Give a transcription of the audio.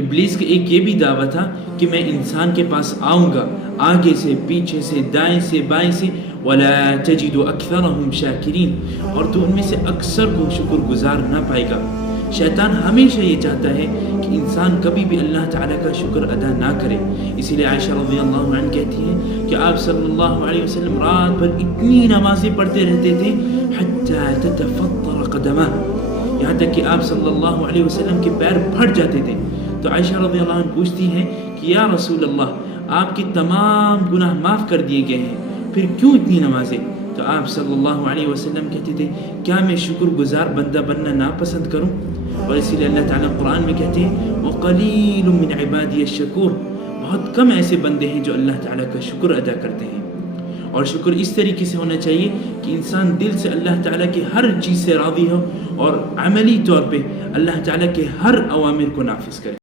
ابلیس کا ایک یہ بھی دعویٰ تھا کہ میں انسان کے پاس آؤں گا آگے سے، پیچھے سے، دائیں سے، بائیں سے، وَلَا تَجِدُ أَكْثَرَهُمْ شَاكِرِينَ، اور تو ان میں سے اکثر کو شکر گزار نہ پائے گا۔ شیطان ہمیشہ یہ چاہتا ہے کہ انسان کبھی بھی اللہ تعالیٰ کا شکر ادا نہ کرے۔ اسی لیے عائشہ رضی اللہ عنہ کہتی ہیں کہ آپ صلی اللہ علیہ وسلم رات بھر اتنی نمازیں پڑھتے رہتے تھے حتیٰ تتفطر قدمہ، یہاں تک کہ آپ صلی اللہ علیہ وسلم کے پیر پھٹ جاتے تھے۔ تو عائشہ رضی اللہ عنہ پوچھتی ہیں کہ یا رسول اللہ، آپ کے تمام گناہ معاف کر دیے گئے ہیں، پھر کیوں اتنی نمازیں؟ تو آپ صلی اللہ علیہ وسلم کہتے تھے کیا میں شکر گزار بندہ بننا ناپسند کروں؟ اور اسی لیے اللہ تعالیٰ قرآن میں کہتے ہیں وَقَلِيلٌ مِّنْ عِبَادِيَ الشَّكُورُ، بہت کم ایسے بندے ہیں جو اللہ تعالیٰ کا شکر ادا کرتے ہیں۔ اور شکر اس طریقے سے ہونا چاہیے کہ انسان دل سے اللہ تعالیٰ کی ہر چیز سے راضی ہو اور عملی طور پہ اللہ تعالیٰ کے ہر اوامر کو نافذ کرے۔